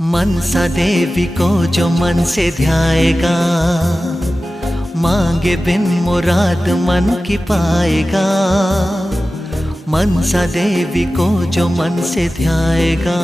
मनसा देवी को जो मन से ध्याएगा, मांगे बिन मुराद मन की पाएगा। मनसा देवी को जो मन से ध्याएगा,